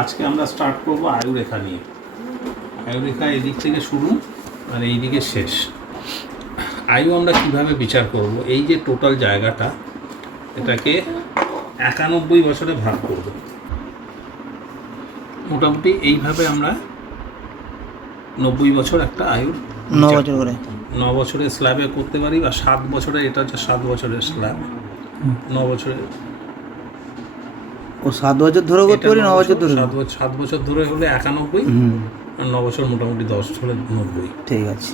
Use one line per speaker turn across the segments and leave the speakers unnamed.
আজকে আমরা স্টার্ট করব আয়ুরেখা নিয়ে। আয়ুরেখা এদিক থেকে শুরু আর এইদিকে শেষ। আয়ু আমরা কীভাবে বিচার করব? এই যে টোটাল জায়গাটা এটাকে একানব্বই বছরে ভাগ করব। মোটামুটি এইভাবে আমরা নব্বই বছর একটা আয়ুর
ন বছর করে।
ন বছরের স্ল্যাবে করতে পারি বা সাত বছরে এটা হচ্ছে সাত বছরের স্ল্যাব ন বছরে
ও সাত বছর ধরে করতে পারি ন বছর ধরে।
সাত বছর সাত বছর ধরে হলে একানব্বই
হুম।
আর ন বছর মোটামুটি দশ হলে নব্বই।
ঠিক আছে।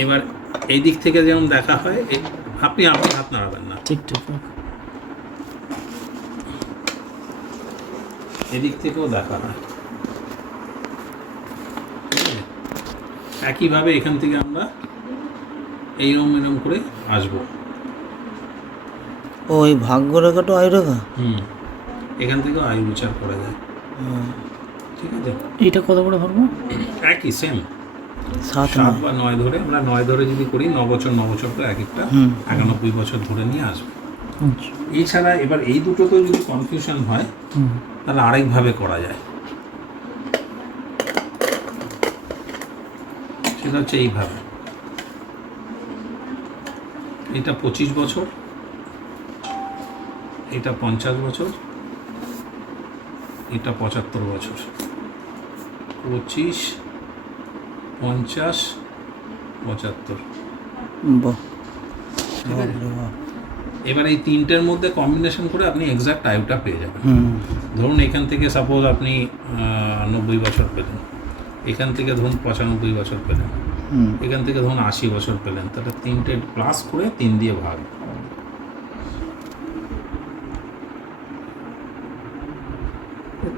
এবার এই দিক থেকে যেমন দেখা হয় এই- আপনি আপনি হাত নাড়াবেন না।
ঠিক ঠিক।
এদিক থেকেও দেখা হয়। একইভাবে এখান থেকে আমরা এইরকম এরকম করে আসব।
ও এই ভাগ্য রেখাটা আয় রেখা
হুম। এখান থেকেও আয়ু বিচার করা যায়। ঠিক আছে?
এটা কত করে ধরবো
একই সেম
সাত
বা নয় ধরে আমরা নয় ধরে যদি করি ন বছর ন বছর করে এক একটা একানব্বই বছর ধরে নিয়ে আসব।
আচ্ছা।
এছাড়া এবার এই দুটোতেও যদি কনফিউশন হয় তাহলে আরেকভাবে করা যায়। সেটা হচ্ছে এইভাবে। এটা পঁচিশ বছর এটা পঞ্চাশ বছর এটা পঁচাত্তর বছর। পঁচিশ পঞ্চাশ পঁচাত্তর। এবার এই তিনটের মধ্যে কম্বিনেশন করে আপনি এক্সাক্ট আয়ুটা পেয়ে যাবেন। ধরুন এখান থেকে সাপোজ আপনি নব্বই বছর পেলেন। এখান থেকে ধরুন পঁচানব্বই বছর পেলেন। এখান থেকে ধরুন আশি বছর পেলেন। তাহলে তিনটে প্লাস করে তিন দিয়ে ভাগ।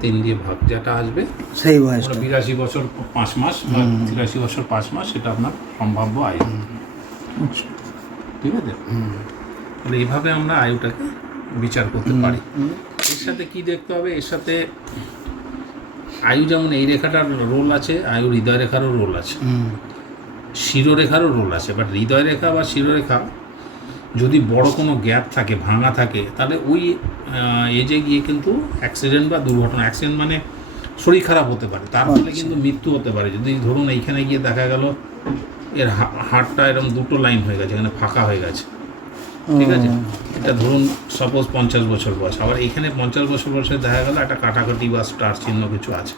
তিন দিয়ে ভাগ যেটা আসবে
সেই বয়সটা।
বিরাশি বছর পাঁচ মাস বা তিরাশি বছর পাঁচ মাস সেটা আপনার সম্ভাব্য আয়ু।
আচ্ছা।
ঠিক আছে? তাহলে এইভাবে আমরা আয়ুটাকে বিচার করতে পারি। এর সাথে কি দেখতে হবে? এর সাথে আয়ু যেমন এই রেখাটার রোল আছে আয়ু হৃদয় রেখারও রোল আছে। শিরোরেখারও রোল আছে বাট হৃদয় রেখা বা শিরোরেখা যদি বড় কোনো গ্যাপ থাকে ভাঙা থাকে তাহলে ওই এজে গিয়ে কিন্তু অ্যাক্সিডেন্ট বা দুর্ঘটনা অ্যাক্সিডেন্ট মানে শরীর খারাপ হতে পারে। তার ফলে কিন্তু মৃত্যু হতে পারে। যদি ধরুন এইখানে গিয়ে দেখা গেল এর হা- হাড়টা এরকম দুটো লাইন হয়ে গেছে এখানে ফাঁকা হয়ে গেছে। ঠিক আছে? এটা ধরুন সাপোজ পঞ্চাশ বছর বয়স। আবার এখানে পঞ্চাশ বছর বয়সে দেখা গেল একটা কাটাকাটি বা স্টার চিহ্ন কিছু আছে।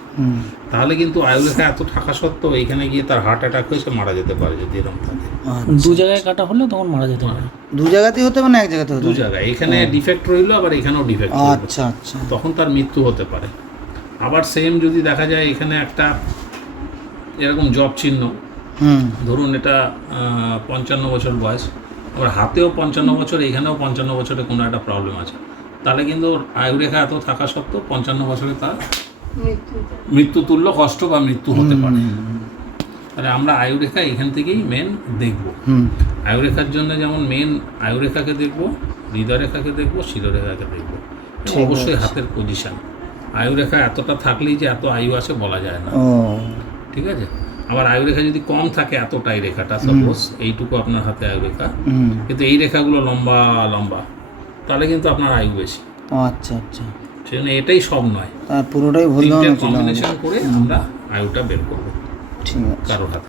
তাহলে কিন্তু আয়ুরেখা এত থাকা সত্ত্বেও এখানে গিয়ে তার হার্ট অ্যাটাক হয়েছে মারা যেতে পারে যদি এরকম থাকে।
আচ্ছা।
দু জায়গায় কাটা হলে তখন মারা যেতে পারে।
দু জায়গাতেই হতে না এক জায়গাতে
দু জায়গায়। এখানে ডিফেক্ট রইল আবার এখানেও ডিফেক্ট
আচ্ছা আচ্ছা।
তখন তার মৃত্যু হতে পারে। আবার সেম যদি দেখা যায় এখানে একটা এরকম জব চিহ্ন।
হুম।
ধরুন এটা পঞ্চান্ন বছর বয়স। আবার হাতেও পঞ্চান্ন বছর এখানেও পঞ্চান্ন বছরে কোনো একটা প্রবলেম আছে। তাহলে কিন্তু ওর আয়ুরেখা এত থাকা সত্ত্বেও পঞ্চান্ন বছরে তার মৃত্যু তুল্য কষ্ট বা মৃত্যু হতে পারে। তাহলে আমরা আয়ুরেখা এখান থেকেই মেন দেখব। আয়ুরেখার জন্য যেমন মেন আয়ুরেখাকে দেখব হৃদয়রেখাকে দেখব শিরোরেখাকে দেখব অবশ্যই হাতের পজিশন আয়ুরেখা এতটা থাকলেই যে এত আয়ু আছে বলা যায় না। ঠিক আছে? আবার আয়ু রেখা যদি কম থাকে এতটাই রেখাটা সাপোজ এইটুকু আপনার হাতে আয়ুরেখা।
হুম।
কিন্তু এই রেখাগুলো লম্বা লম্বা। তাহলে কিন্তু আপনার আয়ু বেশি।
আচ্ছা আচ্ছা।
সেজন্য এটাই সব নয়।
পুরোটাই ভুল।
কম্বিনেশন করে আমরা আয়ুটা বের করব
ঠিক আছে।
কারোর হাতে।